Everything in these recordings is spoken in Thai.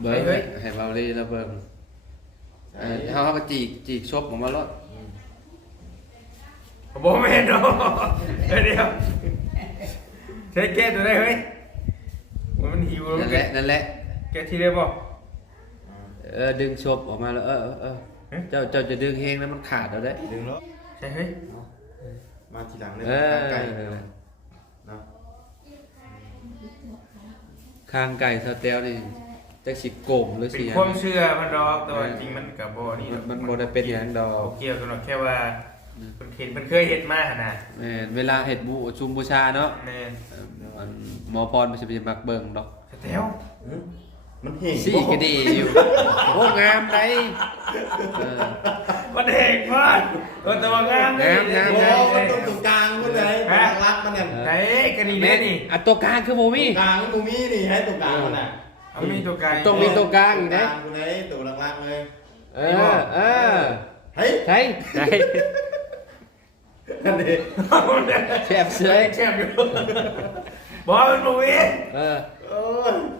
เบิ้งให้เบาลีแล้วเบิ้งเขาก็จีกชบออกมาแล้วบ่แม่นดอกเดี๋ยวใช้แก้ตัวได้เฮ้ยมันหิวนั่นแหละแก้ที่ได้บ่ดึงชบออกมาแล้วเจ้าจะดึงเฮงแล้วมันขาดแล้วได้ดึงแล้วใช่เฮ้ยมาทีหลังเลยไก่เนาะข้างไก่สเตลนี่จะสิโกงหรือสิเป็นความเชื่อมันดอกแต่ว่าจริงมันกับบ่นี่มันบ่ได้เป็นอย่างดอกเกี่ยวกันหรอกแค่ว่ามันเคยเห็นมาขนาดเวลาเห็ดบูชุมบูชาเนาะหมอพรมันจะเป็นมักเบิ่งดอกสเตลมันเห็นสี่ก็ดีอยู่โอ้งามได้มันเห็นมากตัวงามต้นตรงกลางมันเลยรักมันเนี่ยไหนกันนี่นี่ตัวกลางคือโมมี่กลางโมมี่นี่ให้ตรงกลางมันน่ะมีตัวกลางต้องมีตัวกลางนะคุณไหนตัวรักๆเลยเฮ้ยนั่นเองแฉบเสยแฉบอยู่บอมันโมมี่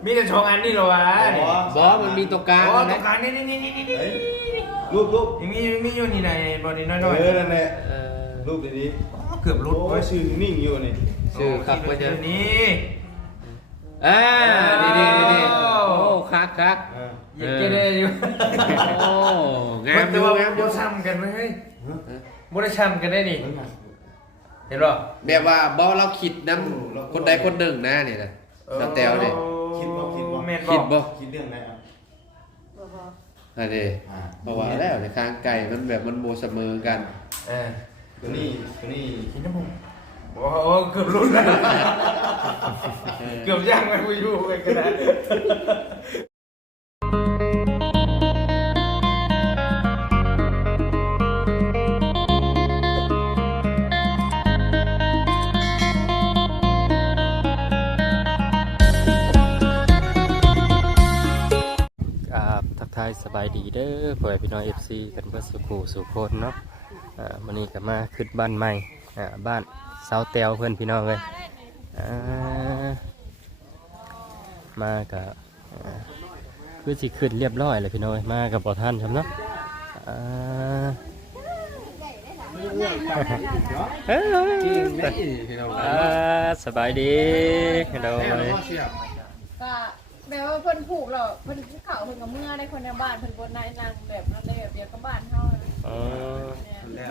มีแต่ช่องอันนี่หรอวะบอมันมีตัวกลางตัวกลางนี่รูปมีอยู่นี่ไหนบอนี่น้อยนั่นแหละรูปดีเกือบรุดไว้ชื่อนิ่งอยู่นี่ชื่อครับว่าจะนี่ดีโอ้คักยังกินได้อยู่โอ้งามดูงามดูซ้ำกันไหมเฮ้ยบ่ได้ซ้ำกันได้นี่เห็นหรอแบบว่าบอเราคิดน้ำคนใดคนหนึ่งนะนี่นะสเตลเนี่ยคิดบ่คิดเรื่องไหนอันนี้บอกว่าแล้วในข้างไก่มันแบบมันโมเสมอกันตัวนี้คิดน้ำมันโอ้เกือบรุดแล้วเกือบย่างไปคุยอยู่กันนะทายสบายดีเด้อพ่อพี่น้อง FC กันเพื่อสุขคนเนาะวันนี้ก็มาขึ้นบ้านใหม่บ้านเสาเตลเพื่อนพี่น้องเลยมากับคือสิขึ้นเรียบร้อยเลยพี่น้องมากับบ่อท่านครับเนาะสบายดีโดยแบบว่าเพิ่นผูกหรอเพิ่นเข่าเพิ่นกับเมื่อได้คนในบ้านเพิ่นบนนายนางแบบนั้นเลยแบบเดียวกับบ้านเฮา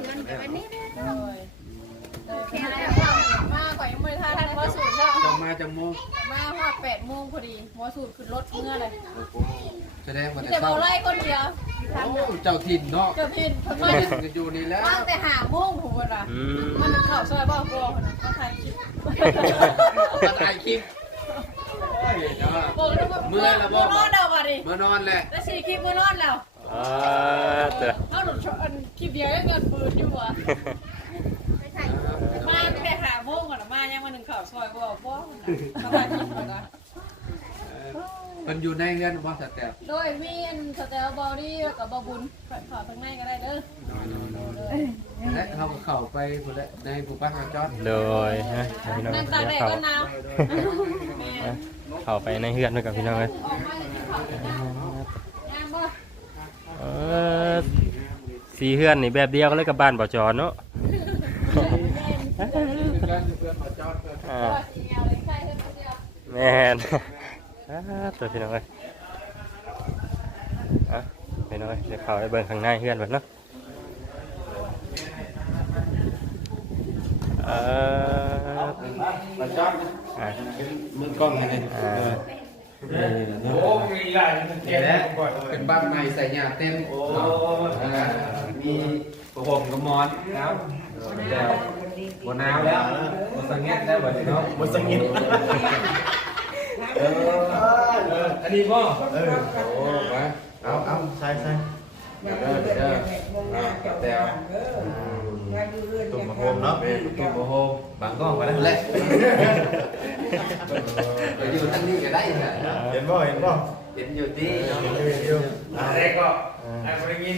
มันแบบนี้เลยมาก่อนยังไม่ทันว่าสูตรจะมาจะโมงมาฮอด8 โมงพอดีหมอสูตรขึ้นรถเมื่อเลยแสดงว่าจะเบาไล่คนเดียวเจ้าถิ่นเนาะเจ้าถิ่นเพิ่นมาอยู่นี่แล้วตั้งแต่5 โมงผมว่ามันเข่าซอยบ่กลัวคนนั้นก็ถ่ายคลิปเมื่อแล้วบ่นอนแล้วบ่ดิเมื่อนอนแหละแล้ว4 คลิปเมื่อนอนแล้วเขาหลุดคลิปเดียวยังเงินปืนอยู่อ่ะมาแต่5 โมงก่อนมายังมา1ข่าวซอยบ่เขาถ่ายคลิปก่อนมันอยู่ในเงินบ่สแตลโดยมีอันสแตลบอดี้กับบอบุญข่าวทางในก็ได้เด้อและเขาก็เข้าไปพุ่นแหละในผู้ปักจอดโดยพี่น้องตากแดดก็หนาวเข้าไปในเฮือนด้วยกับพี่น้องเลยสีเฮือนนี่แบบเดียวกันเลยกับบ้านบ่อจอเนาะแม่นตัวพี่น้องเลยพี่น้องเดี๋ยวเข้าไปเบิ่งข้างในเฮือนแบบเนาะมือกล้องไงโอ้มีหลายเกล็ดเป็นบ้านใหม่ใส่หญ้าเต็มมีผมกับมอนแล้วแต่บนน้ำแล้วบนสังเกตได้บ่เนาะบนสังเกตอันนี้บ่โอ้มาเอาใช่แต่ตุ่มโฮมเนาะตุ่มโฮมบางก้องไปแล้วแหละอยู่ทั้งนี้ก็ได้เห็นบ่เห็นอยู่ที่อะไรก็ไอ้คนได้ยิน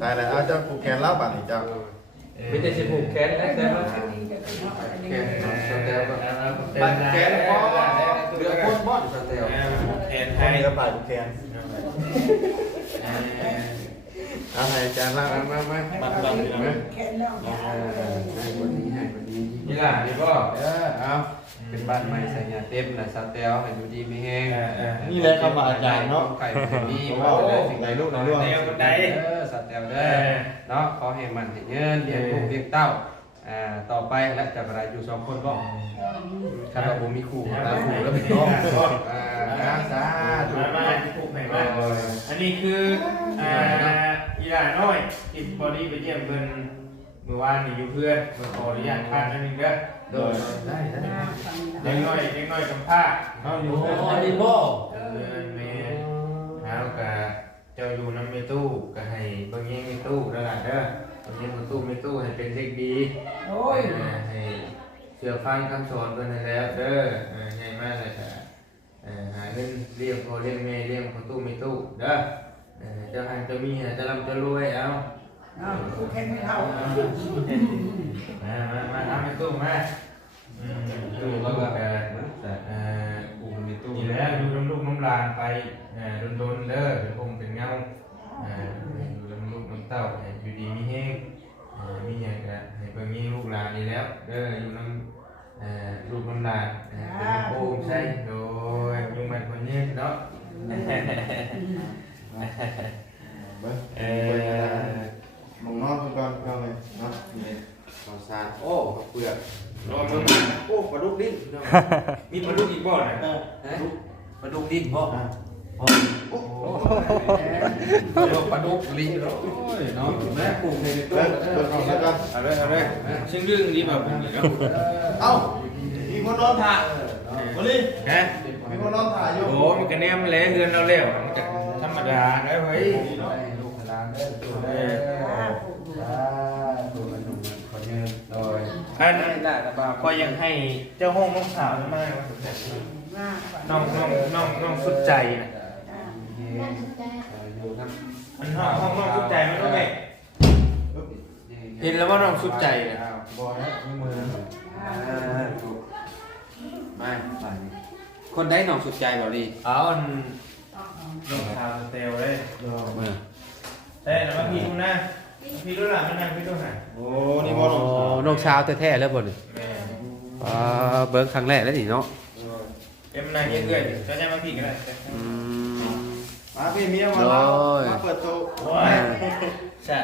ได้แล้วเอาเจ้าผูกแขนเล่าบัตรนี่เจ้าไม่ใช่สิผูกแขนนะแต่ว่าแขนสเตลบัตรแขนพอเรือพ่นบ่สเตลแข นไทย ก็ปลายผูกแขนเอาให้อาจารย์มา มาบังอยู่นะให้วันนี้นี่ล่ะนี่ก็เอาเป็นบ้านใหม่ใส่ยาเต็มนะซาเตลให้ดูดีไม่แห้ง นี่แหละคำว่าอาจารย์เนาะ ไก่มี ว่าสิ่งใดลูกในเรื่อง ซาเตลเด้อเนาะขอให้มันให้เงินเลี้ยงลูกเลี้ยงเต้าต่อไปและจะไปอยู่2คนบ่ถ้าเราบ่มีคู่ตาคู่แล้วเป็นน้องสาธุ มาผูกให้มาอันนี้คืออีหลาน้อยที่บอดี้ไปเยี่ยมเพิ่นเมื่อวานนี่อยู่เพื่อนเมื่อขออนุญาตพานิดนึงเด้อ โดยได้ เด็กน้อยกับผ้าเขาอยู่เพื่อน นี่บ่ เมย์แล้วก็เจ้าอยู่น้ำไม่ตู้ก็ให้บางแย่งไม่ตู้แล้วล่ะเด้อบางแย่งไม่ตู้ให้เป็นเด็กดีให้เชื่อฟังคำสอนเพิ่นให้แล้วเด้อใหญ่มากเลยค่ะหาเงินเลี้ยงพ่อเลี้ยงแม่เลี้ยงประตูไม่ตู้เด้อเจ้าให้เจ้ามีจะร่ำจะรวยเอาตู้แข็งไม่เท่ามาทำไม่ตู้มาตู้แล้วก็นี่แหละอยู่น้ำลูกน้ำลานไปโดนเด้อเป็นองค์เป็นเงาอยู่น้ำลูกน้ำเต้าอยู่ดีมีแห้งมีอย่างกันให้เพิ่งมีลูกหลานนี่แล้วเด้ออยู่น้ำลูกน้ำลานเป็นโอ่งใช่โดยยุ่งมันคนนี้เนาะมองนอกก่อนก็เลยเนาะนี่ข้าวสารโอ้ข้าวเปลือก รอมาโอ้ปลาดุกดิ้นมีปลาดุกอีกบ่อนะ ปลาดุกดิ้นบ่ปลาดุกลิ้นเนาะแม่ปลูกในตู้ เปิดของแล้วกัน เอาเลยซึ่งเรื่องนี้แบบผมนี่ครับ เอ้ามีคนนอนถ่ายมาดิ ฮะ มีคนนอนถ่ายอยู่ โอ้มันก็แนมแล้วเฮือนเราแล้วมันก็ธรรมดาได้เฮ้ย ลูกหลานเด้อตัวเด้อตัวมันหนุ่มขอเงินโดย อันคอยยังให้เจ้าห้องน้องสาวมากน้องสุดใจนะ อยู่ทั้ง มันห้องน้องสุดใจมันต้องไงเห็นแล้วว่าน้องสุดใจนะ บอยมีมือไม่คนได้หนองสุดใจเปล่าดิ เอาน้องสาวสเตลเลยแต่แล้วมาพี่ดูนะพี่ดูหลังมันนั่งพี่ดูหน่อย โอ้นี่บอล น้องชาวแท้ๆแล้วบ่นี่ แม่ เบิ้งครั้งแรกแล้วนี่เนาะ เอ็มนายเยอะๆจะได้มาพี่ก็ได้ มาพี่เมียมาแล้วมาเปิดโต๊ะ ว้ายใช่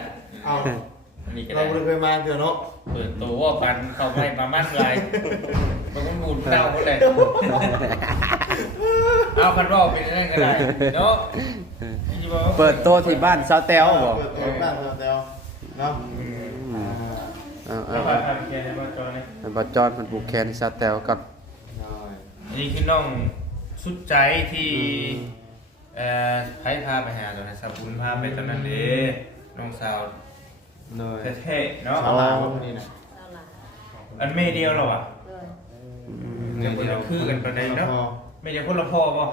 เอา อันนี้ก็ เรา ได้ เคยมาเถอะเนาะ เปิดตัวว่าปันเข้าไปประมาณไรมันก็บูดเต้าหมดเลยเอาพันรอบเป็นนั่นก็ได้เนาะ เปิดโต๊ะที่บ้านซาวแต้วบ่ เปิดโต๊ะบ้านเราเดียวเนาะ เอาทำแค่ในบ้านจอนี่ บัดจอนมันปลูกแคนซาวแต้วกับ นี่คือน้องสุดใจที่ให้พาไปหาตอนนั้นสาวบุญพาไปตอนนั้นเด้น้องสาว เลย เท่ๆเนาะ สาวลาวคนนี้นะ อันเมเดียวหรอวะเดี๋ยวเราคือกันประเด็นเนาะไม่ใช่คนละพ่อป่ะ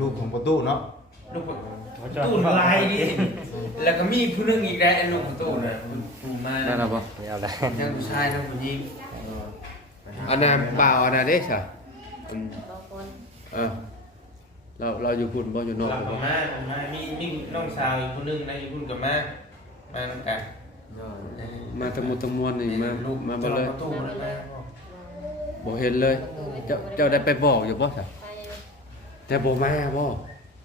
ลูกของประตูเนาะ ลูกตู้ลายดิแล้วก็มีผู้นึงอีกได้ไอ้ลูกตู้น่ะผู้มา นั่นน่ะบ่ ไม่เอาละ ทั้งผู้ชายทั้งผู้หญิง อันนั้นบ่าวอันนั้นเด้ซะเราอยู่พุ่นบ่อยู่นอก หลับ บ่ มามีน้องสาวอีกผู้นึงนะอยู่พุ่นกับมาน้ำกัน มาทั้งหมดทั้งมวลนี่มาลูกมาบ่เลย ประตูนะแม่ บ่เห็นเลยเจ้าได้ไปบอกอยู่บ่ซะแต่บ่มาบ่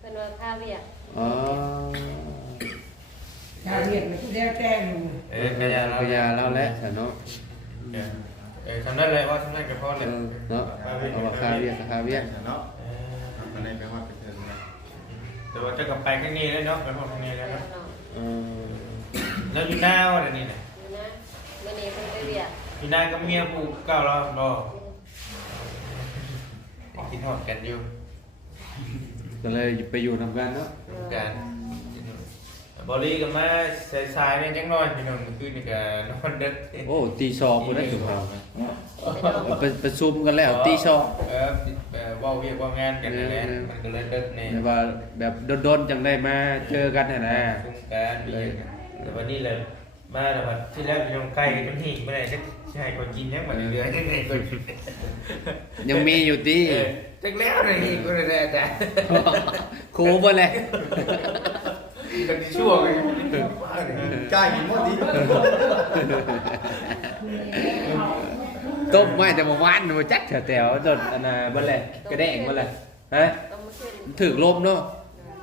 เป็นว่าข้าวเวียก อ๋อ ชาเรียนมันแจ้งแจ้งอยู่ กระยาเรา พยาแล้วแหละซะเนาะ ทำได้เลยว่าทำได้กับพ่อเลย เนาะเอาว่าค่าเรียกค่าเรียก เนาะก็เลยไปว่าไปเถิดนะ แต่ว่าจะกลับไปข้างนี้เลยเนาะไปพวกข้างนี้แล้วเนาะ เออ แล้วอยู่หน้าวันนี้นะ อยู่นะเมื่อนี้เพิ่นไปเวียก อยู่หน้ากับเมียผู้เก่าเราบ่คิดทอดกันอยู่ ก็เลยไปอยู่นำกันเนาะ กันบอลี่ก็มาสายๆเนี่ยจังน้อยพี่น้องคือนี่ก็นอนดึก โอ้ตี2พุ่นได้ถึงเราไปประชุมกันแล้วตี2 ว่าเวียกว่างานกันนั่นแหละมันก็เลยดึกนี่ แต่ว่าแบบโดนๆจังได้มาเจอกันน่ะนะ ชุมกันมีอย่างกันแต่วันนี้เลยมาแล้วว่าที่แรกพี่น้องไก่กันที่เมื่อไหร่จะใช่คนกินยังเหมือนเรือยังไงคน ยังมีอยู่ติ จักแล้วเลยอีกก็เลยได้แต่ ครูบ่เลย กันที่ชั่วไง กล้ากินหมดดิ ต้มไม่แต่บ่หวานบ่จักแถวๆจนอันน่ะบ่เลยกระแดงบ่เลยฮะ ต้องมาช่วย ถึกลมเนาะ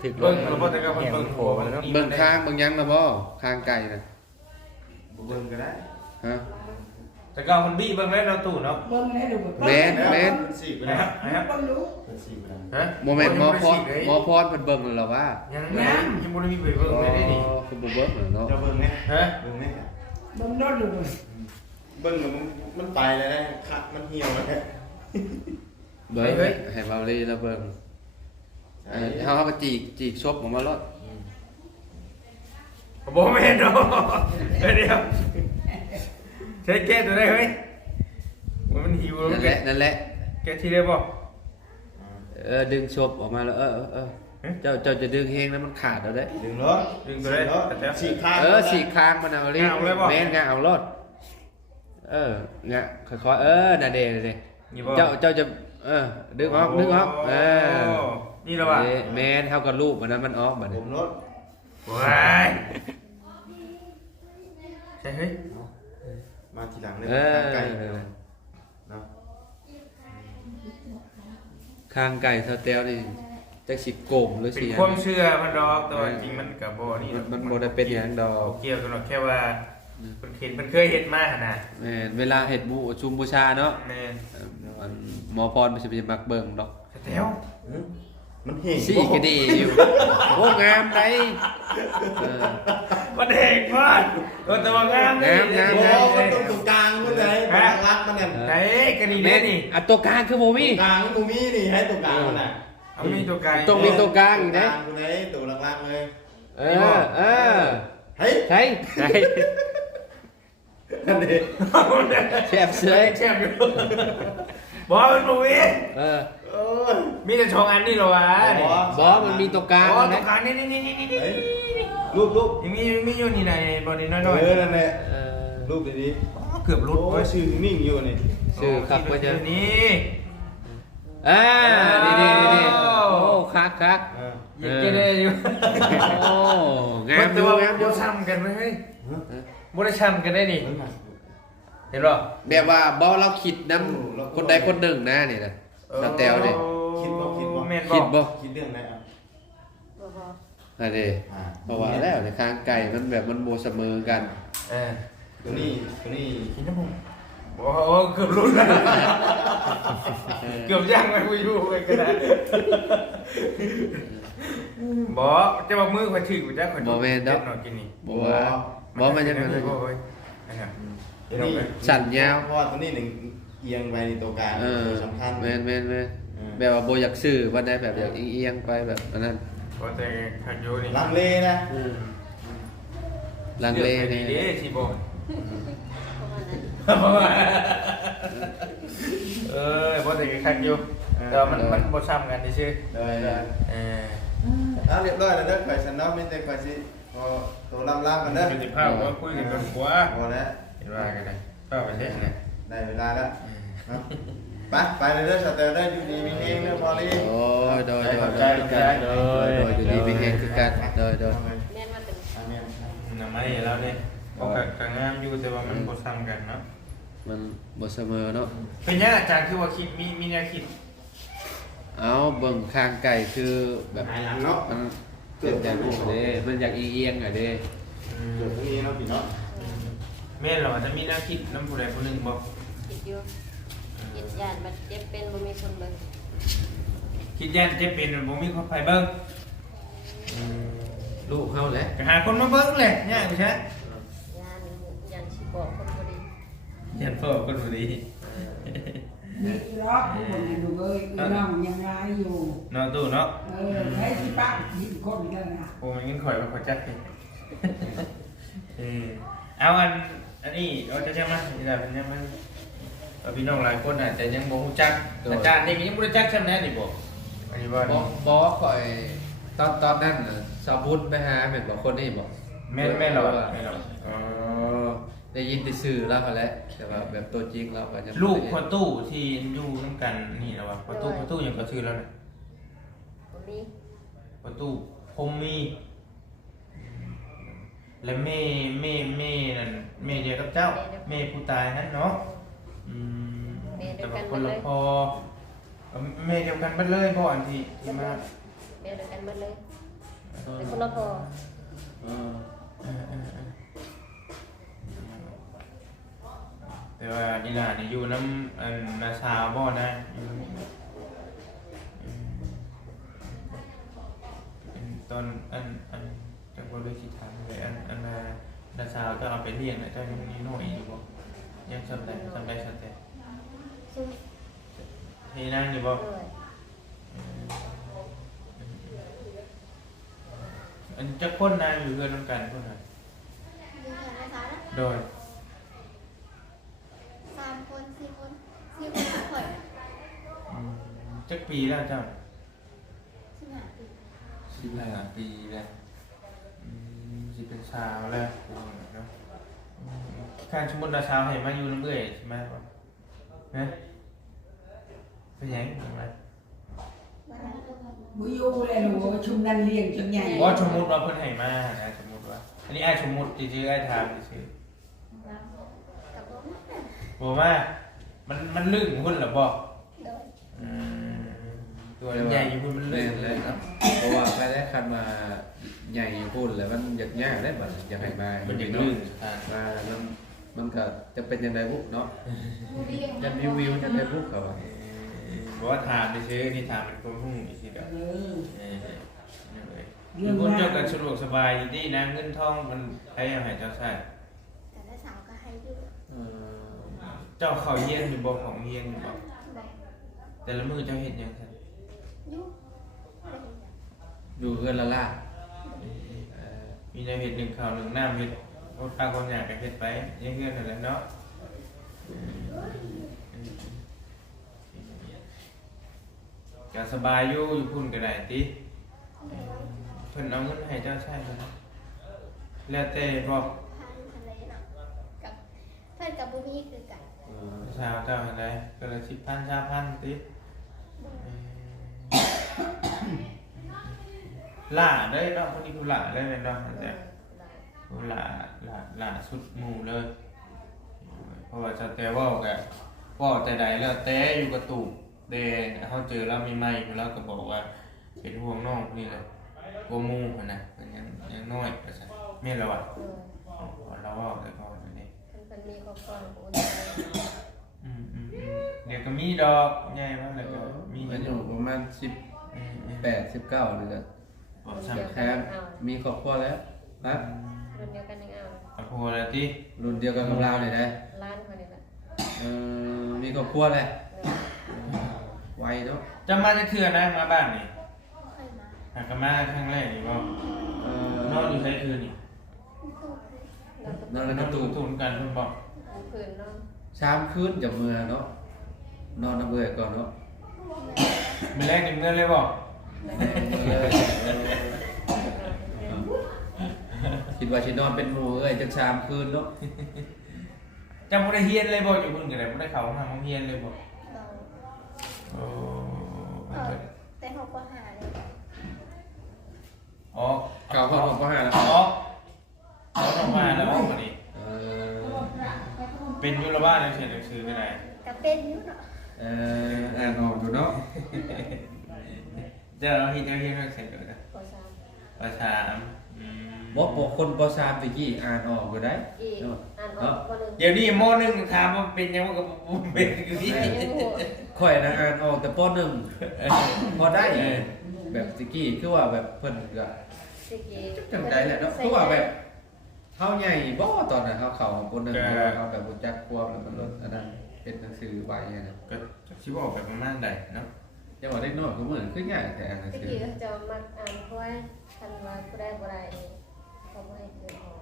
ถึกล เบิ่ง ม เราบ่ได้ก็เบิ่งโผล่มาแล้ว เบิ่งข้างเบิ่งหยังน่ะบ่ข้างไก่น่ะ เบิ่งก็ได้ ฮะ แต่ก็มันบี้เบิ่งแล้วเราตู่เนาะ เบิ่งให้ดู แม่น สิบ นะ นะ ฮะ เบิ่งรู้ สิบนะ ฮะ โมเมนต์หมอพรเพิ่นเบิ่งแล้วว่า ยังบ่ได้มีไปเบิ่งไม่ได้นี่ คือบ่เบิ่งเนาะ จะเบิ่งไหม ฮะ เบิ่งไหม เบิ่งรถดู เบิ่งแล้วมันไปเลยนะคัดมันเหี่ยวเลย เบิ่งให้เบาลีแล้วเบิ่งเฮาก็จีกซบออกมาแล้ว บ่แม่นเนาะเดี๋ยวใช้แก้ตัวได้เฮ้ยมันหิว นั่นแหละ แก้ที่ได้บ่ ดึงซบออกมาแล้วเจ้าจะดึงเฮงแล้วมันขาดแล้วเด้ ดึงรถ ดึงตัวได้แต่ ฉีกข้าง ฉีกคางมันเอาลีแม่นงะเอารถงะค่อยๆน่ะเด้ นี่บ่ เจ้าจะดึงออกนี่ แล้วว่ะ แม่นเฮากับรูปอันนั้นมันออกบัด ผ นี้ มรถ ว้ายใช่เฮ้ย มาทีหลังเลยข้างไก่เนาะ ข้างไก่สเตลนี่จักสิโกมหรือ เป็น สิ ความเชื่อมันดอกแต่ว่าจริงมันก็บ่นี่ มันบ่ได้เป็นหยังดอก เกี่ยวกันหรอกแค่ว่าเพิ่นเคยเฮ็ดมาหั่นน่ะ แม่นเวลาเฮ็ดบูชุมบูชาเนาะ แม่น หมอพรมันสิไปมักเบิ่งดอก แถว มันเหี่ยว สิก็ดีอยู่โอ้งามได้มันเด็กมากแต่ว่างาม โอ้มันต้องตรงกลางมันเลยรักมันเนี่ย ไหนกันนี่ แม่ แม่ น นี่ อันตัวกลางคือบ่มี กลางตรงนี้นี่ให้ตรงกลางมันน่ะ เอามีตัวไกล ต้องมีตัวกลางอีก ก เด้ ลางตรงไหนตัวรักๆเลย เฮ้ เฮ้ย นั่นเอง แซ่บเสย แช่อยู่บอกมันบ่มี โอ้ย มีแต่2อันนี่เหรอวะนี่ บ่มันมีตัวกลาง อ๋อ นะ ตัวกลางนี่ รูป ยังมีอยู่นี่ในบ่นี่น้อย นั่นแหละรูปดี ๆเกือบ ๆ รุด โอ้ เว้ ย ย ชื่อนิ่งอยู่นี่ ชื่อครับว่าจะ นี่ นี่โอ้คัก ยิงกันได้อยู่ โอ้งาม แต่ ดู ว่าง าม บ่ ดู ซ้ำกันไหมเฮ้ยบ่ได้ซ้ำกันได้นี่เห็นบ่ แบบว่าบ่เราคิดนำคนใดคนหนึ่งนะนี่นะน้าแต้วนี่ แม่น คิดบ่ คิดเรื่องอะไรอ่ะ บ่พอ อันนี้เพราะว่าแล้วในข้างไก่มันแบบมันบ่เสมอกัน ตัวนี้ กินน้ำผมโอ้โหเกือบรุดแล้วเกือบย่างไปคุยดูไปกันนะบอกจะบอกมือคนชื่อกูจะคนหน่อยกินนี่ บ่ว่าบ่มันยังไง นี่ สั่นยาว เพราะว่าตัวนี้หนึ่งเอียงไปในตัวกลางตัวสำคัญ แม่นแบบว่าบ่อยากซื้อว่าได้แบบอยากเอียงไปแบบนั้น ก็แต่ขัดโยนี่ ลังเลนะ ลังเล นี่ นี่ ดิชีโบ ประมาณนั้น พอแต่ขัดโยแต่มันบ่ซ้ำกันดิชื่อ ได้ เรียบร้อยแล้วเด้อข่อยฉันเนาะไม่ได้ข่อยสิพอตัวล่ำๆกันเด้อ เป็นสิบห้าว่าคุยกันกันกว่า พอแล้ว เห็นว่ากันเลยก็ไปเล่นนะ ได้เวลาแล้วเนาะไปเลยเด้อสเตลเด้ออยู่ดีมีเองเด้อพอลี่ โอ้ยโดยอยู่ดีมีแฮงคือกันโดย แม่นว่าเป็น อาเมน น้ำไม่แล้วเนี่ยก็กงามอยู่แต่ว่ามันบ่ซ้ำกันเนาะ มันบ่เสมอเนาะ เป็นยังอาจารย์คือว่าคิดมีแนวคิด เอาเบิ่งข้างไก่คือแบบ หายหลังเนาะ มันเป็นอย่างนี้เด้มันอยากเอียงอ่ะเด้ เกิดตรงนี้เนาะพี่เนาะ แม่นเหรอจะมีแนวคิดน้ำผู้ใดผู้หนึ่งบอก คิดอยู่คิดยานบัดเจ็บเป็นบ่มีคนเบิ่ง คิดยันจะเป็นบ่มีคนไปเบิ่ง ลูกเฮาแหละ ก็หาคนมาเบิ่งเลยเนี่ยไม่ใช่ ยานสิบอกคนบ่ดี ยันเพิ่มคนบ่ดี นี่ล็อกผู้คนดูเอ้ยน้องยังไงอยู่ เนาะตู้เนาะ ให้ที่ป้ายิงคนกันนะ โอ้มันงั้นข่อยมาขอจักนี่เอาอันนี้เราจะใช่ไหมนี่แหละเป็นยังไงพี่น้องหลายคนอาจจะยังบ่รู้จักอาจารย์นี่ยังบ่รู้จักใช่ไหมนี่บ่อันนี้ว่า บ่ข่อยตอนนั้นน่ะสาวบุญไปหาแม่นบ่คนนี้บ่ แม่นเราอ๋อ ได้ยินแต่ชื่อแล้วก็แล้วแต่ว่าแบบตัวจริงเราก็จะ ลูกพ่อตู้ที่อยู่นำกันนี่นะว่าพ่อตู้ยังก็ชื่อแล้วนะ บ่มี พ่อตู้พรหมมีและแม่นั่นแม่เดียวกับเจ้าแม่ผู้ตายนั่นเนาะแต่ว่าคนละพ่อแม่เดียวกันเบิดเลยพ่ออันที่มา แม่เดียวกันหมดเลยเป็นคนละพอ แต่ว่าอีหลานนี่อยู่น้ำนาชาวบ่นะอยู่ตอนจากว่าเลยสิถามเลยนาชาวก็เอาไปเลี้ยงนะเจ้ายังนี่น้อยอยู่บ่ยังจำได้สักแต่ ซุ่ม เฮ้นั่งอยู่บ่ เลย อันจะคนนางอยู่เพื่อนน้ำกันคนไหน อยู่แถวไหนคะ โดย 3 คน 4 คนทุกคน จักปีแล้วเจ้า 15 ปี 15 ปีแล้วสิเป็นสาวแล้วเนาะการสมมุติว่าสาวให้มาอยู่น้ำเอื้อยใช่ไหมวะนะเป็นหยังไง วันนั้น บ่อยู่เลยหนูชุมนันเลี้ยงจนใหญ่ ว่าสมมุติว่าเพิ่นให้มานะสมมุติว่าอันนี้ไอ้สมมุติจริงๆไอ้ถามซื่อ กับผม ๆบอกว่ามันลึกพุ่นเหรอบ่ โดย ตัวใหญ่อยู่พุ่นมันลึ เล่ ก นเลยครับเพราะว่าไปได้คันมาใหญ่พูดเลยมันยากได้บัดอยากให้มา มัน เป็ จะ น ลึ เนาะ ก มามันก็จะเป็นยังไงบุกเนาะจะวิวจะได้บุกเขา บอกว่าถามไปซื้อนี่ถามเป็นคนหุ้งอีกทีเดียว เออ อยู่คนเจ้ากันสะดวกสบายอยู่ดีนะเงินทองมันใครเอาให้เจ้าใช้ แต่ละสาวก็ให้อยู่ เจ้าเขาเฮียนอยู่บ่ของเฮียนอยู่บ่ บอก แต่ละมือเจ้าเห็นยังไง อยู่ อยู่เพื่อนละล่า มีในเห็ดหนึ่งข่าวหนึ่งน้ำเห็ดโอ้ปลาคนอยากกับเห็ดไปยังเพื่อนนั่นแหละเนาะก็สบายอยู่พุ่นก็ได้ติเพิ่นเอาเงินให้เจ้าใช้เพิ่นแล้วแต่บอก พันทะเลเนาะกับเพื่อนกับบุมีคือกัน ชาวเจ้าอะไรก็เลย10,000 20,000ติล่าเลยเนาะคนนี้คือล่าเลยเนาะแต่ล่าสุดหมู่เลยเพราะว่าจะแต่ว่าแกว่าแต่ใดแล้วแต่อยู่กับตู่เดเขาเจอแล้วมีไม้แล้วก็บอกว่าเป็นห่วงน้องนี่เลยกลัวหมู่นะมันยังน้อยไปซะแม่นแล้วอ่ะเราว่าแต่ก็นี่ มันมีครอบครัวของคนไทย เดี๋ยวก็มีดอกใหญ่มากเลยก็มี มันอยู่ประมาณ18 19นี่แหละ บอกสั่ง แค่มีครอบครัวแล้วนะ รุ่นเดียวกันยังเอา เอาพัวแล้วที่ รุ่นเดียวกันกับเราเลยนะ ร้านคนนี้แหละ มีครอบครัวเลยไวเนาะ จะมาจะเทื่อนะมาบ้านนี่ เคยมา หากมาครั้งแรกนี่บ่นอนอยู่ใช้คืนนี่ นอนใน น ก อ ระ น ตู ตูนกันเพิ่นบอก คืนนอน ชามคืนจากเมื่อเนาะนอนน้ำเบื่อก่อนเนาะ มื้อแรกนี่เงินเลยบ่ คิดว่าสินอนเป็นหมู่เอ้ยจักชามคืนเนาะ จำบ่ได้เฮียนเลยบ่อยู่เพิ่นก็ได้บ่ได้เข้าห้องเฮียนเลยบ่ เรา โอ้ แต่เขาก็หาเลย อ๋อ เก่าเข้าผมก็หาแล้ว อ๋อเขาต้องมาแล้วบ่บัดนี้ เออ เป็นอยู่ละบ้านจังซี่หนังสือก็ได้ กับเป็นอยู่เนาะ อ่านออกอยู่เนาะ เจ้าเฮ็ดจังซี่เสร็จแล้วนะ ปสาม ภาษา บอกคนปสามตะกี้อ่านออกอยู่ได้ อีก เนาะ อ่านออกคนหนึ่ง เดี๋ยวนี้ม .1 ถามว่าเป็นยังบ่ก็บ่เป็นคือที่ ยังหัว ข่อยนะอ่านออกแต่ปหนึ่งพอได้แบบตะกี้คือว่าแบบเพิ่นก็ สิกี จังไดแหละเนาะคือว่าแบบเฮาใหญ่บ่ตอนนั้นเฮาเข้าปหนึ่งเฮาแบบบ่จักความแล้วมันลดอันนั้นเป็นหนังสือไว้นะ ก็สิบอกแบบประมาณใดเนาะ จังว่าเด็กน้อยก็เหมือนคือง่ายแต่อ่านหนัง สิ สือ กีก็จะมักอ่านเพราะว่าทันว่าผู้ใดบ่ได้เขาบ่ให้เกิดออก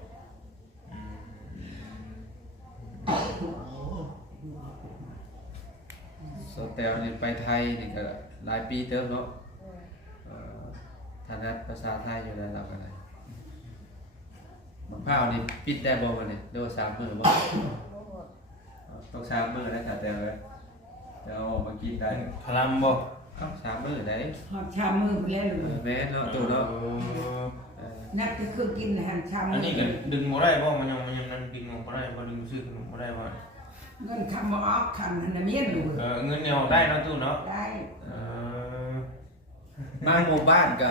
โซเตลนี่ไปไทยนี่ก็หลายปีเติมเนาะถนัดภาษาไทยอยู่แล้วเราก็ได้ มะพร้าวนี่ปิดได้บ่วันนี้เรียกว่า3 มื้อบ่ บ่หมด ต้อง3 มื้อนะแต่เลยจะเอาออกมากินได้ คลำบ่ เอ้า3 มื้อได้ หอมชามมือไปแล้วเลย แม่นเนาะตัวเนาะ นักก็คือกินอาหารชาม อั มื นนี้ก็ดึงบ่ได้บ่มันยังนั่นดึงออกบ่ได้บ่ดึงซื้อขนมบ่ได้บ่ เงินคำมาออกคำนันเมียนดู เงินเนี่ยออกได้เนาะตู้เนาะ ได้ มาหมู่บ้านก็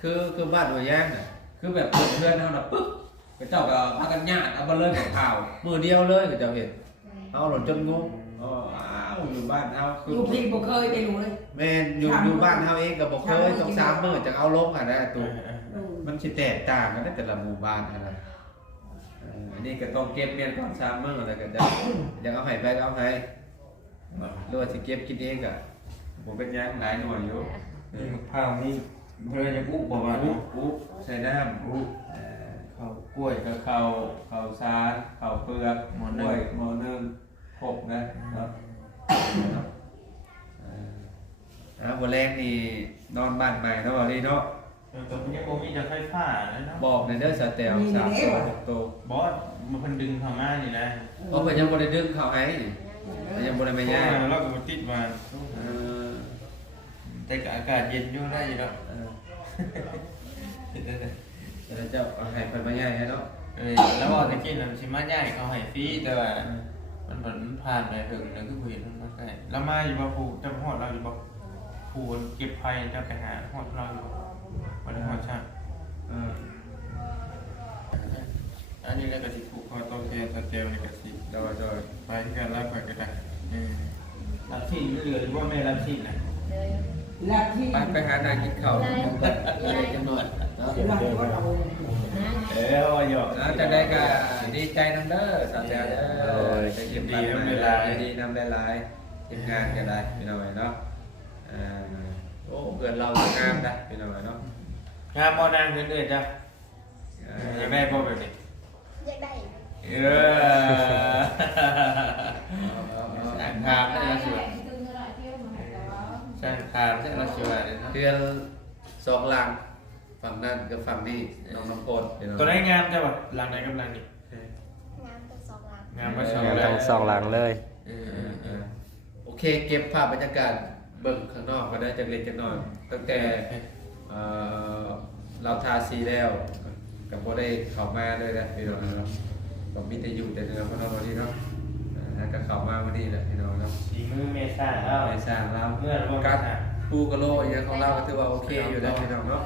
คือบ้านหัวแย้งน่ะคือแบบเพื่อนเฮาน่ะปึ๊บก็เจ้าก็พากันญาติเอาบ่เลยกับข้าวมื้อเดียวเลยก็เจ้าเห็นเฮาหล่นจนงงอ้าวอยู่บ้านเฮาคือ อยู่พี่บ่เคยได้รู้เลย แม่นอยู่บ้านเฮาเองก็บ่เคยต้อง3 มื้อจังเอาลงอ่ะนะตัว มันสิแตกต่างกันในแต่ละหมู่บ้านนะอันนี้ก็ต้องเก็บเมียนก่อน3 มื้อแล้วก็จะอยากเอาให้ไปก็เอาให้หรือว่าสิเก็บกินเองก็บ่เป็นหยังหลายหน่วยอยู่ ข้าวนี่เพิ่นจะปุ๊บบ่ว่า อุ๊บใส่น้ำอุ๊บข้าวกล้วยกับข้าวสารข้าวเปลือกหม้อนึ่งครบนะครับวันแรกนี่นอนบ้านใหม่เนาะบ่ดีเนาะ แต่มันยังบ่มีจะไฟฟ้านะเนาะ บอกในเด้อสแตล3 ตัว6ตัว บอสมันเพิ่นดึงเข้ามานี่นะ เพราะเพิ่นยังบ่ได้ดึงเข้าให้ยังบ่ได้ไปย้าย แล้วก็มาติดมา เออ แต่ก็อากาศเย็นอยู่ได้อยู่เนาะ แล้วเจ้าเอาให้เพิ่นมาย้ายให้เนาะ แล้วว่าตะกี้นั้นสิมาย้ายเขาให้ฟรีแต่ว่ามันเหมือนผ่านไปถึงนึงคือผู้เห็นมันมาใกล้แล้วมาอยู่บ่ผู้เจ้าฮอดเราอยู่บ่ผู้เก็บไฟเจ้าไปหาฮอดเราอยู่บ่ได้ฮอดช่าง อันนี้แล้วก็สิผูกคอโตเทียนสเตลนี่ก็สิ โดย ไปที่การรับไปก็ได้รับชิ้นเหลือหรือว่าไม่รับชิ้นนะ เลย ลักที่ ไปหานางกินข้าว เลย จำนวนเนาะ ลักที่ว่าเอา หยอก จังได๋ก็ดีใจนำเด้อสาวแตวเด้อจะยินดีนำเวลาดีนำหลายๆทีมงานก็ได้พี่น้องเนาะโอ้เพื่อนเรางามนะพี่น้องเนาะ งามบ่นางเงินเดือนจ้ะอยากได้บ่แบบนี้ อยากได้ สร้างภาพได้แล้วสิสร้างภาพได้แล้วสิว่าเด้เนาะ เดือน2 หลังฝั่งนั้นกับฝั่งนี้น้องโพดพี่น้อง ตัวไหนงามจ้ะบ่หลังไหนกับหลังนี้ งานเป็น2 ล้าน งามบ่ชอบ งานทั้งสองหลังเลย โอเคเก็บภาพบรรยากาศเบิ่งข้างนอกก็ได้จักเล็กจักน้อยตั้งแต่เราทาสีแล้วกับโบได้เข้ามาเลยนะพี่น้องเนาะก็มีแต่อยู่แต่เนื้อพวกเราวันนี้เนาะก็เข้ามาวันนี้แหละพี่น้องเนาะ สีมือเมษาแล้ว ในสร้างเรา เมื่อเรา การ อ่ะ ปูกะโลอย่างเงี้ยของเราก็ถือว่าโอเคอยู่แล้วพี่น้องเนาะ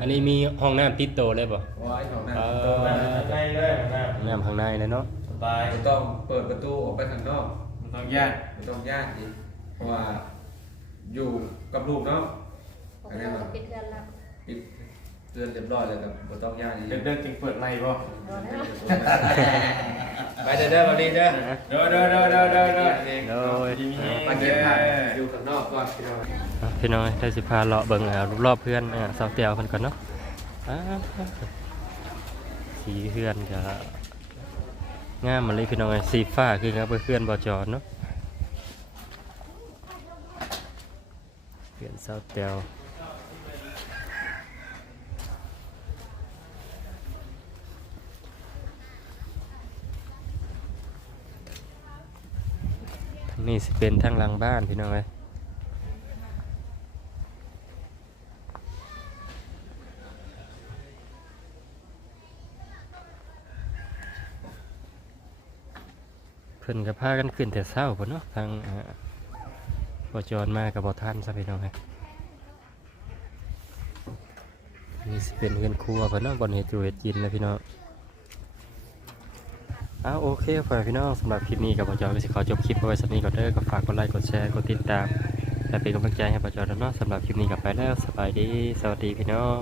อันนี้มีห้องน้ำติดโตเลยบ่ ไว้ของนั้น ตัวนั้นใกล้เลยนะ ห้องน้ำข้างในเลยเนาะ สบาย ไม่ต้องเปิดประตูออกไปข้างนอก มันต้องยาก ไม่ต้องย่านอีกเพราะว่าอยู่กับลูกเนาะ ผมเราปิดกันแล้ว ปิดเตือนเรียบร้อยเลยครับไม่ต้องย่านอีก เดินจึงเปิดไล่บ่ ไปเด้อวันนี้เด้อ เด้อ โดย มาเก็บผักอยู่ข้างนอกก่อนพี่น้อง พี่น้อยได้สิพาเลาะเบิ่งรอบๆเพื่อนสาวเตียวเพิ่นก่อนเนาะสีเพื่อนก็งามมาเลยพี่น้อยสีฟ้าคือกับเพื่อนบ่จอดเนาะเพื่อนสาวเตียวนี่สิเป็นทางหลังบ้านพี่น้องเอ้ยเพิ่นก็พากันขึ้นแต่เช้าพุ่นเนาะทางบ่จรมาก็บ่ทันซะพี่น้องเอ้ยนี่สิเป็นเรือนครัวเพิ่นเนาะบ่อนเฮ็ดอยู่เฮ็ดกินนะพี่น้องโอเคฝากพี่น้องสำหรับคลิปนี้กับปจก็สิขอจบคลิปเอาไว้สักนี้ก่อนเด้อก็ฝากกดไลค์กดแชร์กดติดตามและเป็นกำลังใจให้ปจด้วยเนาะสำหรับคลิปนี้กลับไปแล้วสบายดีสวัสดีพี่น้อง